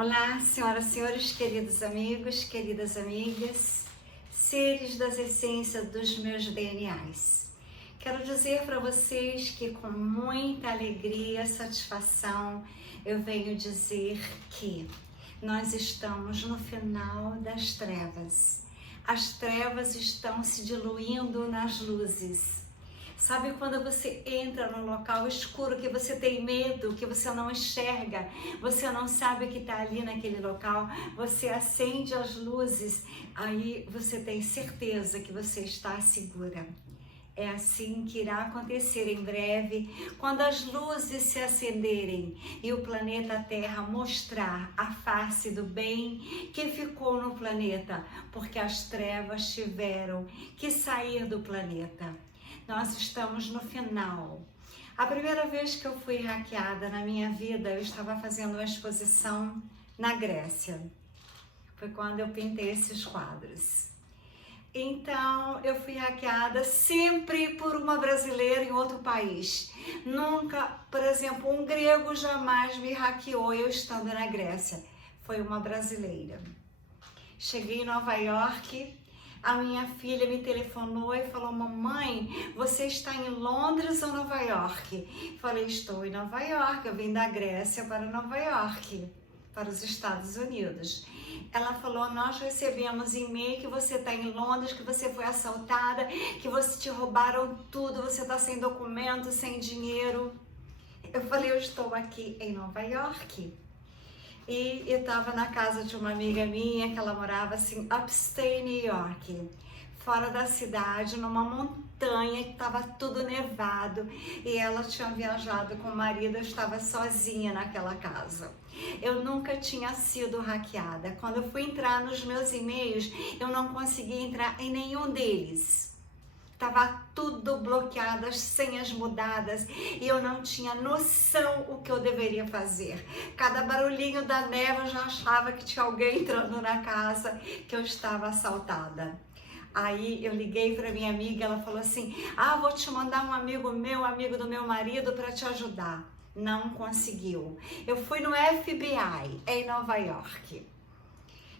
Olá, senhoras e senhores, queridos amigos, queridas amigas, seres das essências dos meus DNAs. Quero dizer para vocês que com muita alegria e satisfação eu venho dizer que nós estamos no final das trevas. As trevas estão se diluindo nas luzes. Sabe quando você entra num local escuro que você tem medo, que você não enxerga, você não sabe o que está ali naquele local, você acende as luzes, aí você tem certeza que você está segura. É assim que irá acontecer em breve, quando as luzes se acenderem e o planeta Terra mostrar a face do bem que ficou no planeta, porque as trevas tiveram que sair do planeta. Nós estamos no final. A primeira vez que eu fui hackeada na minha vida, eu estava fazendo uma exposição na Grécia. Foi quando eu pintei esses quadros. Então, eu fui hackeada sempre por uma brasileira em outro país. Nunca, por exemplo, um grego jamais me hackeou eu estando na Grécia. Foi uma brasileira. Cheguei em Nova York, a minha filha me telefonou e falou: mamãe, você está em Londres ou Nova York? Falei: estou em Nova York, eu vim da Grécia para Nova York, para os Estados Unidos. Ela falou: nós recebemos e-mail que você está em Londres, que você foi assaltada, que você te roubaram tudo, você está sem documento, sem dinheiro. Eu falei: eu estou aqui em Nova York. E eu estava na casa de uma amiga minha, que ela morava assim, upstate New York, fora da cidade, numa montanha que estava tudo nevado, e ela tinha viajado com o marido, eu estava sozinha naquela casa. Eu nunca tinha sido hackeada. Quando eu fui entrar nos meus e-mails, eu não conseguia entrar em nenhum deles. Estava tudo bloqueado, as senhas mudadas, e eu não tinha noção o que eu deveria fazer. Cada barulhinho da neve eu já achava que tinha alguém entrando na casa, que eu estava assaltada. Aí eu liguei para minha amiga, ela falou assim: vou te mandar um amigo meu, amigo do meu marido, para te ajudar. Não conseguiu. Eu fui no FBI em Nova York.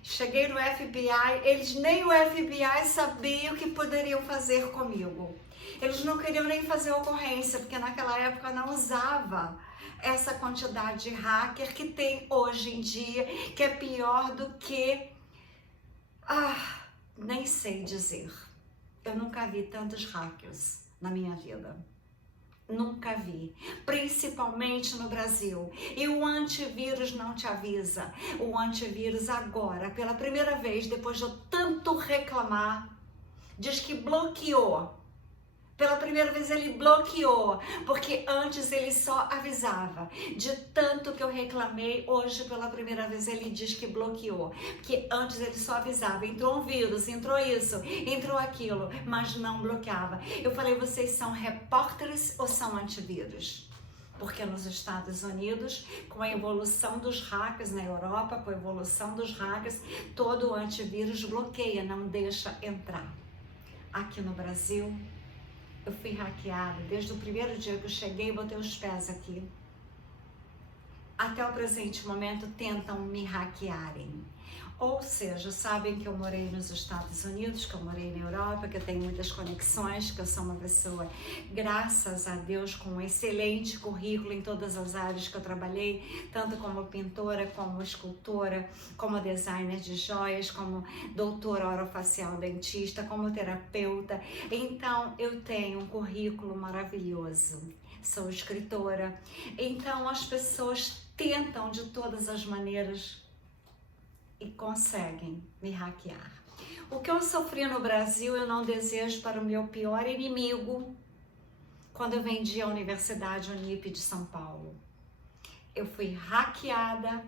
Cheguei no FBI, eles nem o FBI sabiam o que poderiam fazer comigo. Eles não queriam nem fazer ocorrência, porque naquela época não usava essa quantidade de hacker que tem hoje em dia, que é pior do que... nem sei dizer. Eu nunca vi tantos hackers na minha vida. Nunca vi, principalmente no Brasil. E o antivírus não te avisa. O antivírus agora, pela primeira vez, depois de eu tanto reclamar, diz que bloqueou. Pela primeira vez ele bloqueou, porque antes ele só avisava. De tanto que eu reclamei, hoje pela primeira vez ele diz que bloqueou. Porque antes ele só avisava, entrou um vírus, entrou isso, entrou aquilo, mas não bloqueava. Eu falei: vocês são repórteres ou são antivírus? Porque nos Estados Unidos, com a evolução dos hackers, na Europa, com a evolução dos hackers, todo o antivírus bloqueia, não deixa entrar. Aqui no Brasil, eu fui hackeada desde o primeiro dia que eu cheguei, botei os pés aqui. Até o presente momento tentam me hackearem. Ou seja, sabem que eu morei nos Estados Unidos, que eu morei na Europa, que eu tenho muitas conexões, que eu sou uma pessoa, graças a Deus, com um excelente currículo em todas as áreas que eu trabalhei, tanto como pintora, como escultora, como designer de joias, como doutora orofacial dentista, como terapeuta. Então, eu tenho um currículo maravilhoso. Sou escritora. Então, as pessoas tentam de todas as maneiras e conseguem me hackear. O que eu sofri no Brasil eu não desejo para o meu pior inimigo quando eu vendi a Universidade Unip de São Paulo. Eu fui hackeada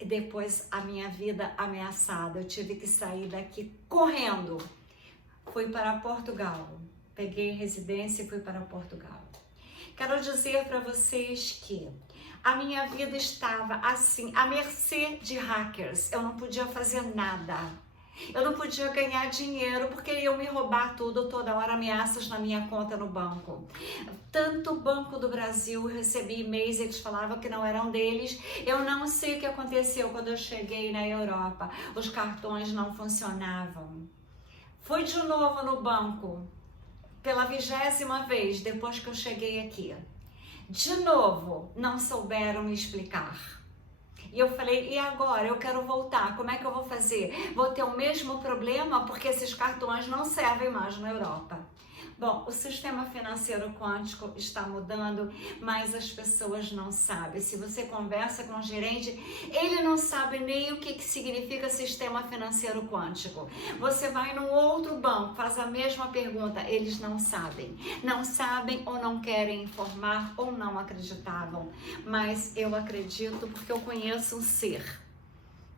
e depois a minha vida ameaçada. Eu tive que sair daqui correndo. Fui para Portugal. Peguei residência e fui para Portugal. Quero dizer para vocês que a minha vida estava assim, à mercê de hackers. Eu não podia fazer nada. Eu não podia ganhar dinheiro porque iam me roubar tudo, toda hora ameaças na minha conta no banco. Tanto o Banco do Brasil, eu recebi e-mails, eles falavam que não eram deles. Eu não sei o que aconteceu quando eu cheguei na Europa. Os cartões não funcionavam. Fui de novo no banco, pela 20ª vez, depois que eu cheguei aqui. De novo, não souberam me explicar. E eu falei, e agora? Eu quero voltar, como é que eu vou fazer? Vou ter o mesmo problema porque esses cartões não servem mais na Europa. Bom, o sistema financeiro quântico está mudando, mas as pessoas não sabem. Se você conversa com o gerente, ele não sabe nem o que significa sistema financeiro quântico. Você vai num outro banco, faz a mesma pergunta, eles não sabem. Não sabem ou não querem informar ou não acreditavam. Mas eu acredito porque eu conheço um ser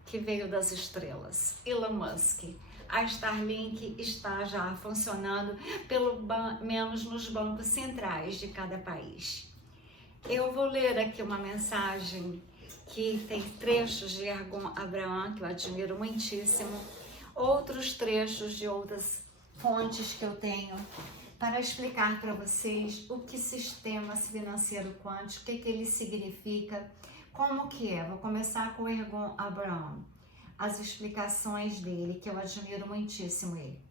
que veio das estrelas, Elon Musk. A Starlink está já funcionando, pelo menos nos bancos centrais de cada país. Eu vou ler aqui uma mensagem que tem trechos de Ergun Abraham, que eu admiro muitíssimo, outros trechos de outras fontes que eu tenho, para explicar para vocês o que sistema financeiro quântico, o que ele significa, como que é. Vou começar com Ergun Abraham. As explicações dele, que eu admiro muitíssimo ele.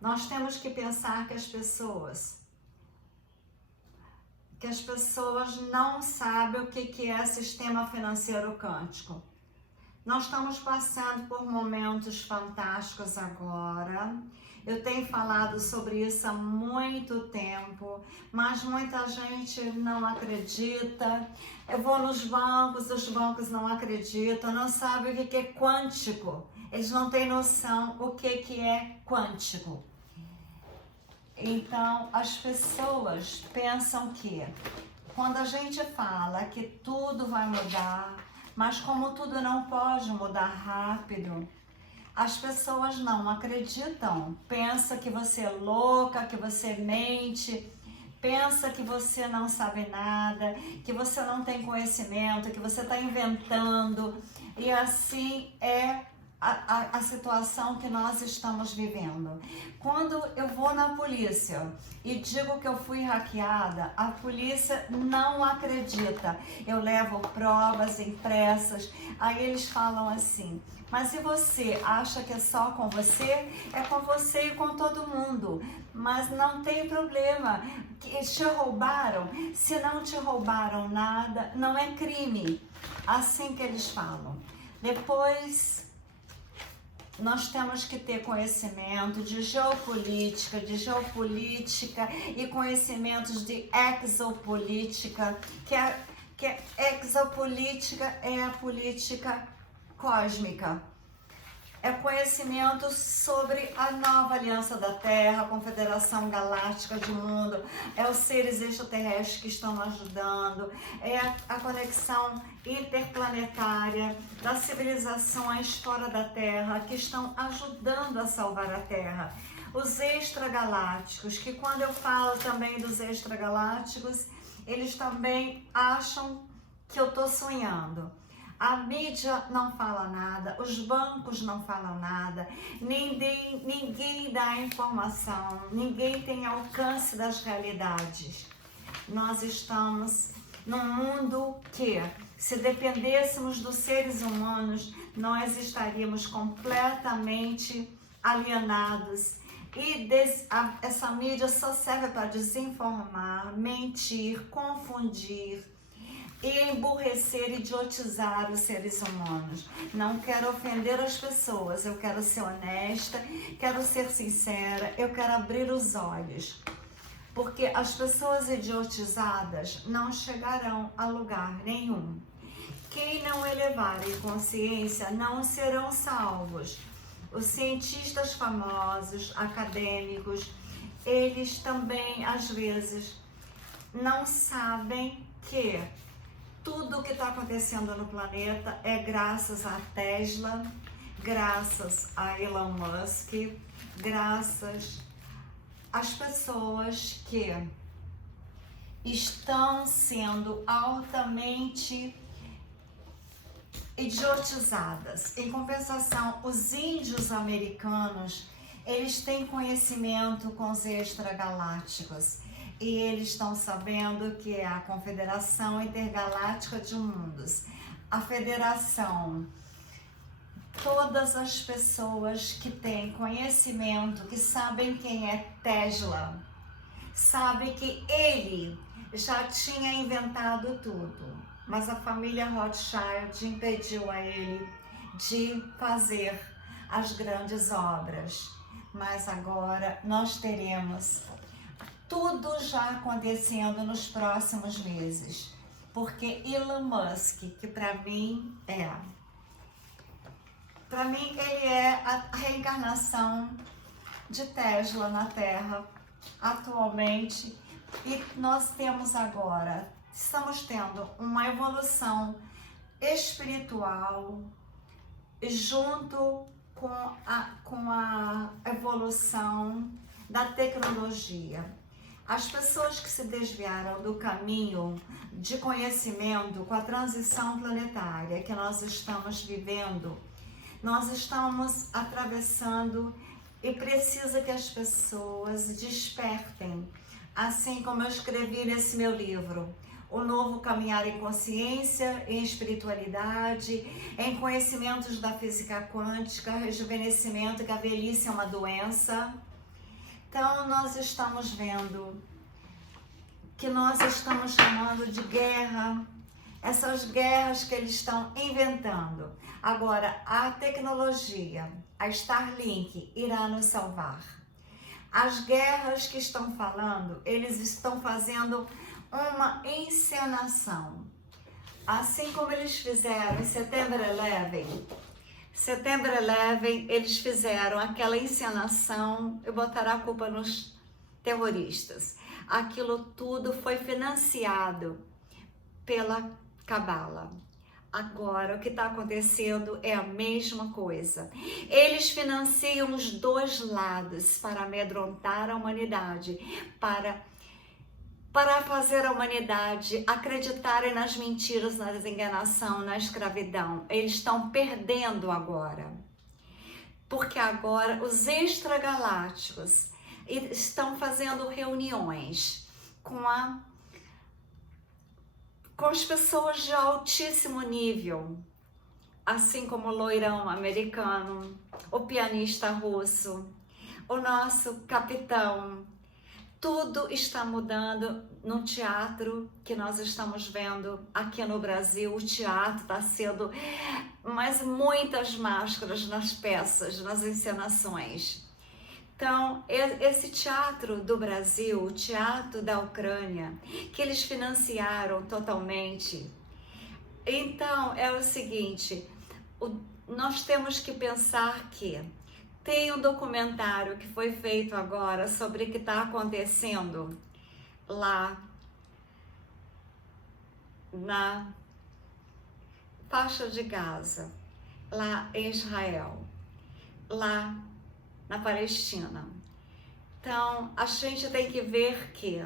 Nós temos que pensar que as pessoas não sabem o que é sistema financeiro quântico. Nós estamos passando por momentos fantásticos agora. Eu tenho falado sobre isso há muito tempo, mas muita gente não acredita. Eu vou nos bancos, os bancos não acreditam, não sabem o que é quântico. Eles não têm noção o que é quântico. Então, as pessoas pensam que quando a gente fala que tudo vai mudar, mas como tudo não pode mudar rápido, as pessoas não acreditam, pensa que você é louca, que você mente, pensa que você não sabe nada, que você não tem conhecimento, que você está inventando, e assim é a situação que nós estamos vivendo. Quando eu vou na polícia e digo que eu fui hackeada, a polícia não acredita. Eu levo provas impressas, aí eles falam assim, mas e você? Acha que é só com você? É com você e com todo mundo. Mas não tem problema. Te roubaram? Se não te roubaram nada, não é crime. Assim que eles falam. Depois, nós temos que ter conhecimento de geopolítica e conhecimentos de exopolítica, que exopolítica é a política cósmica. É conhecimento sobre a nova aliança da Terra, a Confederação Galáctica de Mundo, é os seres extraterrestres que estão ajudando, é a conexão interplanetária das civilizações fora da Terra que estão ajudando a salvar a Terra. Os extragalácticos, que quando eu falo também dos extragalácticos, eles também acham que eu estou sonhando. A mídia não fala nada, os bancos não falam nada, ninguém dá informação, ninguém tem alcance das realidades. Nós estamos num mundo que, se dependêssemos dos seres humanos, nós estaríamos completamente alienados. E essa mídia só serve para desinformar, mentir, confundir e emburrecer, idiotizar os seres humanos. Não quero ofender as pessoas, eu quero ser honesta, quero ser sincera, eu quero abrir os olhos. Porque as pessoas idiotizadas não chegarão a lugar nenhum. Quem não elevar em consciência não serão salvos. Os cientistas famosos, acadêmicos, eles também, às vezes, não sabem que tudo o que está acontecendo no planeta é graças a Tesla, graças a Elon Musk, graças às pessoas que estão sendo altamente idiotizadas. Em compensação, os índios americanos, eles têm conhecimento com os extragalácticos e eles estão sabendo que é a Confederação Intergaláctica de Mundos, a federação. Todas as pessoas que têm conhecimento, que sabem quem é Tesla, sabem que ele já tinha inventado tudo, mas a família Rothschild impediu a ele de fazer as grandes obras. Mas agora nós teremos tudo já acontecendo nos próximos meses, porque Elon Musk, que para mim ele é a reencarnação de Tesla na Terra atualmente, e nós temos agora, estamos tendo uma evolução espiritual junto com a evolução da tecnologia. As pessoas que se desviaram do caminho de conhecimento com a transição planetária que nós estamos vivendo, nós estamos atravessando, e precisa que as pessoas despertem, assim como eu escrevi nesse meu livro, O Novo Caminhar em Consciência, em Espiritualidade, em conhecimentos da física quântica, rejuvenescimento, que a velhice é uma doença. Então, nós estamos vendo que nós estamos chamando de guerra, essas guerras que eles estão inventando. Agora, a tecnologia, a Starlink, irá nos salvar. As guerras que estão falando, eles estão fazendo uma encenação. Assim como eles fizeram em September 11, eles fizeram aquela encenação e botaram a culpa nos terroristas. Aquilo tudo foi financiado pela Cabala. Agora, o que está acontecendo é a mesma coisa. Eles financiam os dois lados para amedrontar a humanidade, para fazer a humanidade acreditarem nas mentiras, na desenganação, na escravidão. Eles estão perdendo agora. Porque agora os extragalácticos estão fazendo reuniões com as pessoas de altíssimo nível, assim como o loirão americano, o pianista russo, o nosso capitão. Tudo está mudando no teatro que nós estamos vendo aqui no Brasil. O teatro está sendo, mas muitas máscaras nas peças, nas encenações. Então, esse teatro do Brasil, o teatro da Ucrânia, que eles financiaram totalmente. Então, é o seguinte, nós temos que pensar que tem um documentário que foi feito agora sobre o que está acontecendo lá na faixa de Gaza, lá em Israel, lá na Palestina. Então, a gente tem que ver que,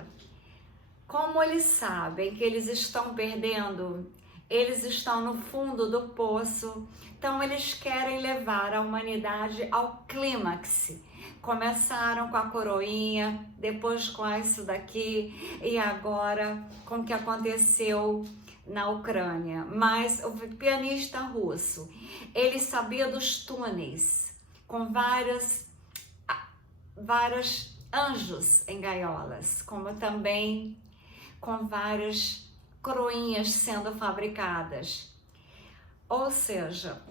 como eles sabem que eles estão perdendo, eles estão no fundo do poço, então eles querem levar a humanidade ao clímax. Começaram com a coroinha, depois com isso daqui, e agora com o que aconteceu na Ucrânia. Mas o pianista russo, ele sabia dos túneis, com vários anjos em gaiolas, como também com várias coroinhas sendo fabricadas. Ou seja,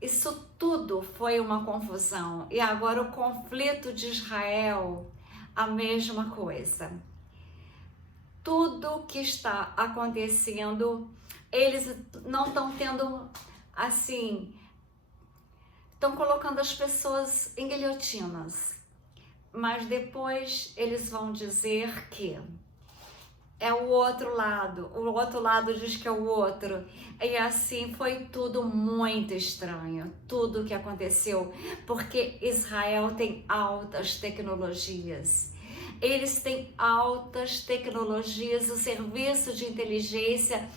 isso tudo foi uma confusão. E agora o conflito de Israel, a mesma coisa. Tudo que está acontecendo, eles não estão tendo, assim, estão colocando as pessoas em guilhotinas. Mas depois eles vão dizer que é o outro lado diz que é o outro, e assim foi tudo muito estranho, tudo que aconteceu, porque Israel tem altas tecnologias, eles têm altas tecnologias, o serviço de inteligência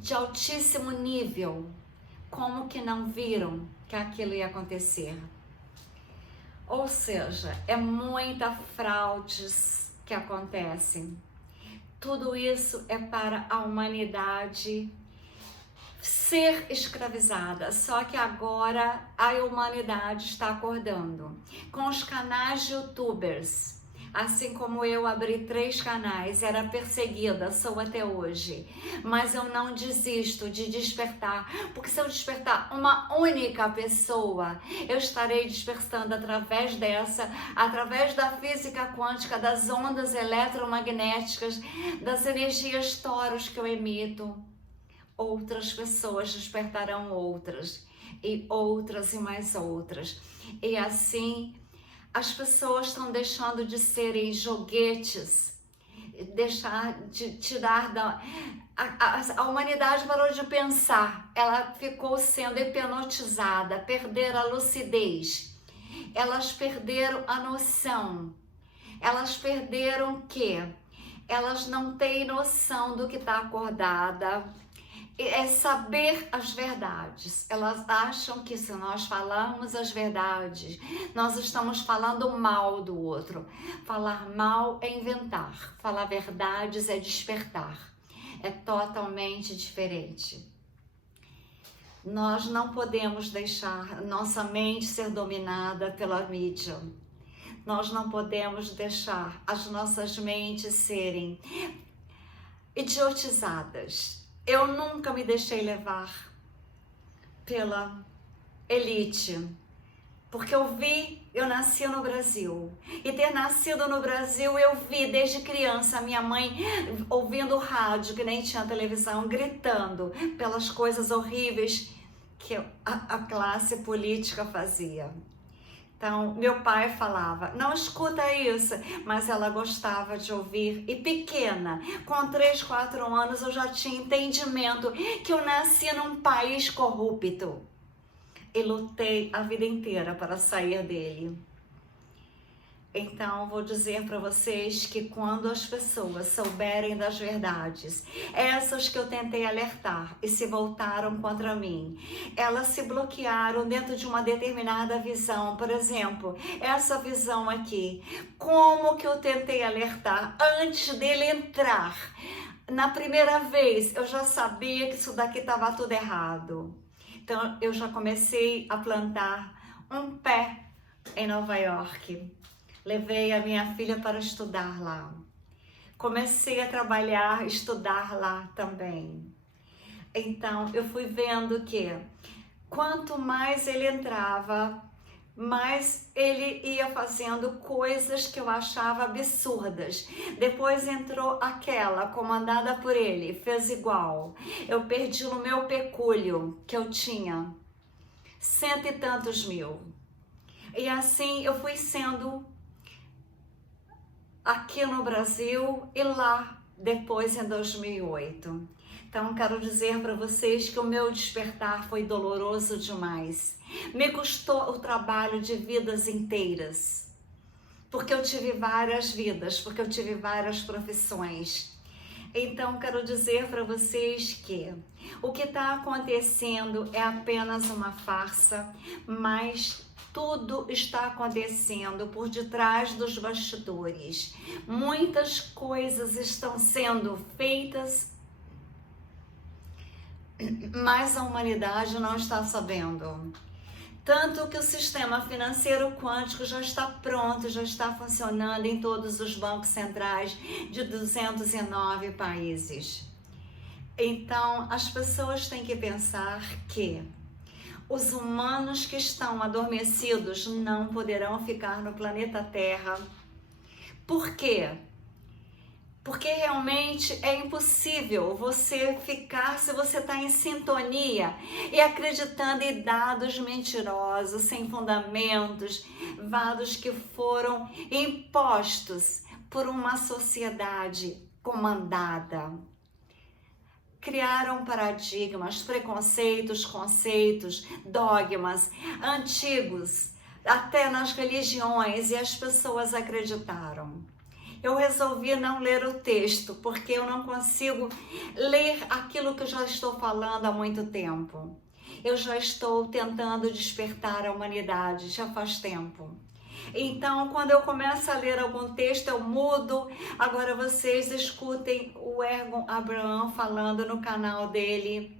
de altíssimo nível, como que não viram que aquilo ia acontecer? Ou seja, é muita fraudes que acontecem. Tudo isso é para a humanidade ser escravizada, só que agora a humanidade está acordando. Com os canais de youtubers, assim como eu abri 3 canais, era perseguida, sou até hoje, mas eu não desisto de despertar, porque se eu despertar uma única pessoa, eu estarei despertando através da física quântica, das ondas eletromagnéticas, das energias toros que eu emito. Outras pessoas despertarão outras, e outras e mais outras. E assim, as pessoas estão deixando de serem joguetes, deixar de tirar da... A humanidade parou de pensar, ela ficou sendo hipnotizada, perderam a lucidez, elas perderam a noção, elas perderam o quê? Elas não têm noção do que está acordada, é saber as verdades. Elas acham que se nós falamos as verdades, nós estamos falando mal do outro. Falar mal é inventar, falar verdades é despertar. É totalmente diferente. Nós não podemos deixar nossa mente ser dominada pela mídia. Nós não podemos deixar as nossas mentes serem idiotizadas. Eu nunca me deixei levar pela elite, porque eu nasci no Brasil, e ter nascido no Brasil, eu vi desde criança a minha mãe ouvindo rádio, que nem tinha televisão, gritando pelas coisas horríveis que a classe política fazia. Então, meu pai falava, não escuta isso, mas ela gostava de ouvir. E pequena, com 3, 4 anos, eu já tinha entendimento que eu nasci num país corrupto. E lutei a vida inteira para sair dele. Então, vou dizer para vocês que quando as pessoas souberem das verdades, essas que eu tentei alertar e se voltaram contra mim, elas se bloquearam dentro de uma determinada visão. Por exemplo, essa visão aqui, como que eu tentei alertar antes dele entrar? Na primeira vez, eu já sabia que isso daqui estava tudo errado. Então, eu já comecei a plantar um pé em Nova York. Levei a minha filha para estudar lá. Comecei a trabalhar, estudar lá também. Então, eu fui vendo que quanto mais ele entrava, mais ele ia fazendo coisas que eu achava absurdas. Depois entrou aquela, comandada por ele, fez igual. Eu perdi no meu pecúlio, que eu tinha 100 e tantos mil. E assim eu fui sendo aqui no Brasil e lá depois em 2008. Então quero dizer para vocês que o meu despertar foi doloroso demais. Me custou o trabalho de vidas inteiras, porque eu tive várias vidas, porque eu tive várias profissões. Então quero dizer para vocês que o que está acontecendo é apenas uma farsa, mas tudo está acontecendo por detrás dos bastidores. Muitas coisas estão sendo feitas, mas a humanidade não está sabendo. Tanto que o sistema financeiro quântico já está pronto, já está funcionando em todos os bancos centrais de 209 países. Então, as pessoas têm que pensar que os humanos que estão adormecidos não poderão ficar no planeta Terra. Por quê? Porque realmente é impossível você ficar se você está em sintonia e acreditando em dados mentirosos, sem fundamentos, dados que foram impostos por uma sociedade comandada. Criaram paradigmas, preconceitos, conceitos, dogmas antigos, até nas religiões, e as pessoas acreditaram. Eu resolvi não ler o texto, porque eu não consigo ler aquilo que eu já estou falando há muito tempo. eu já estou tentando despertar a humanidade, já faz tempo. Então, quando eu começo a ler algum texto, eu mudo. Agora vocês escutem o Ergon Abraham falando no canal dele.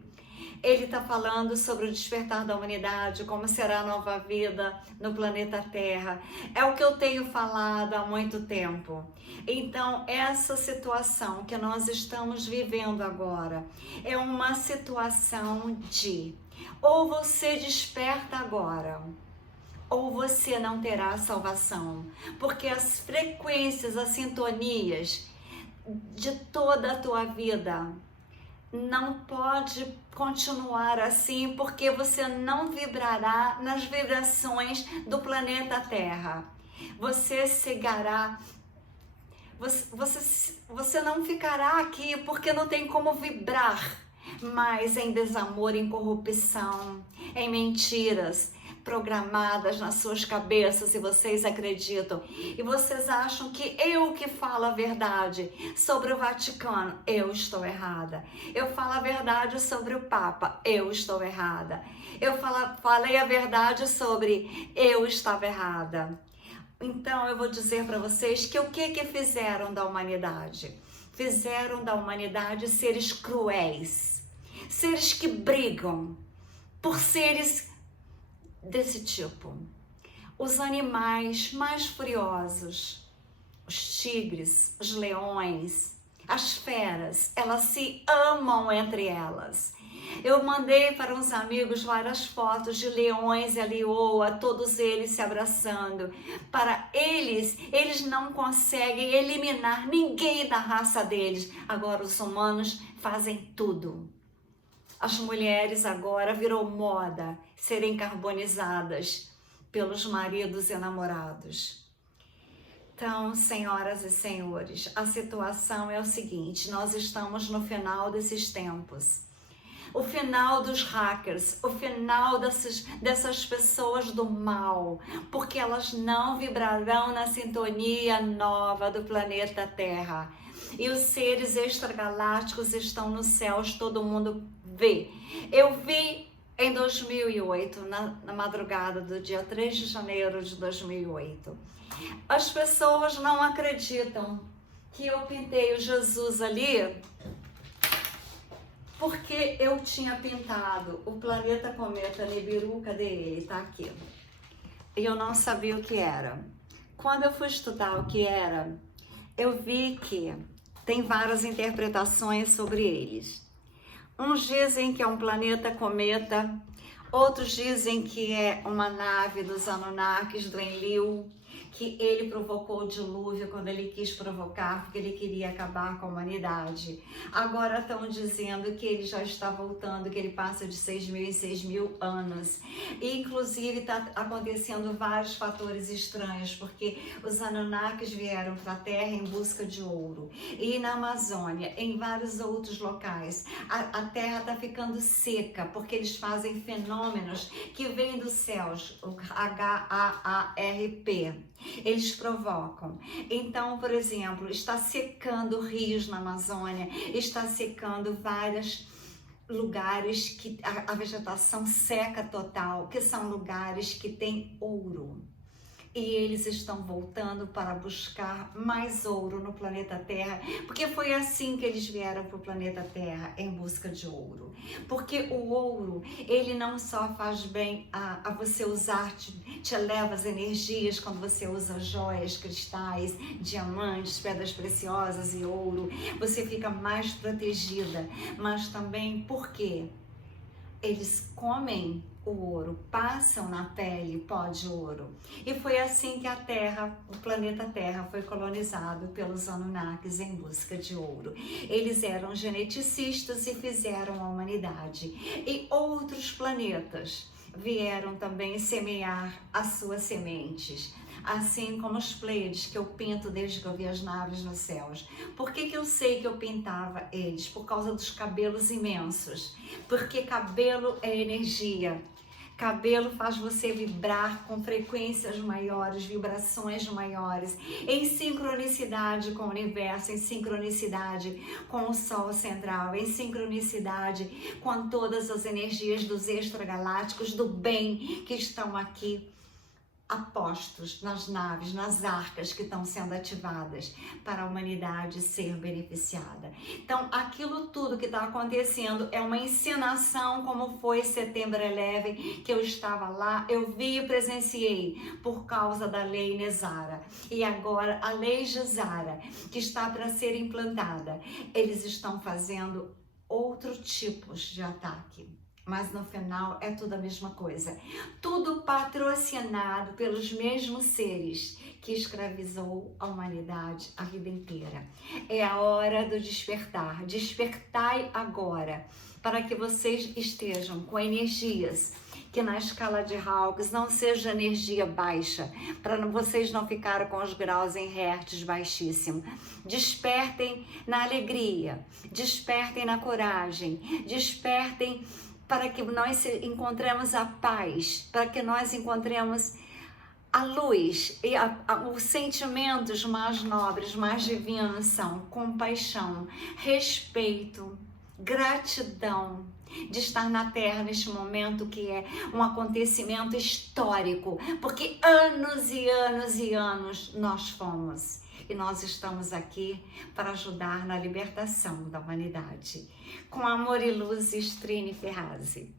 Ele está falando sobre o despertar da humanidade, como será a nova vida no planeta Terra. É o que eu tenho falado há muito tempo. Então, essa situação que nós estamos vivendo agora é uma situação de ou você desperta agora, ou você não terá salvação, porque as frequências, as sintonias de toda a tua vida não pode continuar assim, porque você não vibrará nas vibrações do planeta Terra. Você cegará, você não ficará aqui porque não tem como vibrar mais em desamor, em corrupção, em mentiras programadas nas suas cabeças, e vocês acreditam, e vocês acham que eu que falo a verdade sobre o Vaticano, eu estou errada. Eu falo a verdade sobre o Papa, eu estou errada. Eu falei a verdade sobre eu estava errada. Então eu vou dizer para vocês que o que fizeram da humanidade? Fizeram da humanidade seres cruéis, seres que brigam por seres desse tipo. Os animais mais furiosos, os tigres, os leões, as feras, elas se amam entre elas. Eu mandei para uns amigos várias fotos de leões e a leoa, todos eles se abraçando. Para eles não conseguem eliminar ninguém da raça deles. Agora os humanos fazem tudo. As mulheres agora virou moda serem carbonizadas pelos maridos e namorados. Então, senhoras e senhores, a situação é o seguinte: nós estamos no final desses tempos. O final dos hackers, o final dessas pessoas do mal, porque elas não vibrarão na sintonia nova do planeta Terra. E os seres extragalácticos estão nos céus, todo mundo vê. Eu vi em 2008, na madrugada do dia 3 de janeiro de 2008. As pessoas não acreditam que eu pintei o Jesus ali, porque eu tinha pintado o planeta cometa Nibiru, cadê ele? Tá aqui. E eu não sabia o que era. Quando eu fui estudar o que era, eu vi que tem várias interpretações sobre eles. Uns dizem que é um planeta cometa, outros dizem que é uma nave dos Anunnakis, do Enlil, que ele provocou o dilúvio quando ele quis provocar, porque ele queria acabar com a humanidade. Agora estão dizendo que ele já está voltando, que ele passa de 6.000 em 6.000 anos. E, inclusive, está acontecendo vários fatores estranhos, porque os Anunnakis vieram para a Terra em busca de ouro. E na Amazônia, em vários outros locais, a Terra está ficando seca, porque eles fazem fenômenos que vêm dos céus, o HAARP. Eles provocam. Então, por exemplo, está secando rios na Amazônia, está secando vários lugares que a vegetação seca total, que são lugares que tem ouro. E eles estão voltando para buscar mais ouro no planeta Terra, porque foi assim que eles vieram para o planeta Terra, em busca de ouro. Porque o ouro, ele não só faz bem a você usar, te eleva as energias quando você usa joias, cristais, diamantes, pedras preciosas e ouro, você fica mais protegida, mas também porque eles comem o ouro, passam na pele pó de ouro. E foi assim que a Terra, o planeta Terra, foi colonizado pelos Anunnakis em busca de ouro. Eles eram geneticistas e fizeram a humanidade. E outros planetas vieram também semear as suas sementes, assim como os Pleiades, que eu pinto desde que eu vi as naves nos céus. Por que eu sei que eu pintava eles? Por causa dos cabelos imensos. Porque cabelo é energia. Cabelo faz você vibrar com frequências maiores, vibrações maiores, em sincronicidade com o universo, em sincronicidade com o Sol central, em sincronicidade com todas as energias dos extragalácticos do bem que estão aqui apostos nas naves, nas arcas que estão sendo ativadas para a humanidade ser beneficiada. Então, aquilo tudo que está acontecendo é uma encenação, como foi Setembro 11, que eu estava lá, eu vi e presenciei por causa da lei Nezara. E agora a lei Gezara, que está para ser implantada, eles estão fazendo outros tipos de ataque. Mas no final é tudo a mesma coisa. Tudo patrocinado pelos mesmos seres que escravizou a humanidade a vida inteira. É a hora do despertar. Despertai agora, para que vocês estejam com energias que na escala de Hawkes não seja energia baixa, para vocês não ficarem com os graus em hertz baixíssimo. Despertem na alegria, despertem na coragem, despertem para que nós encontremos a paz, para que nós encontremos a luz e os sentimentos mais nobres, mais divinos são compaixão, respeito, gratidão de estar na Terra neste momento que é um acontecimento histórico, porque anos e anos e anos nós fomos. E nós estamos aqui para ajudar na libertação da humanidade. Com amor e luz, Strine Ferrazzi.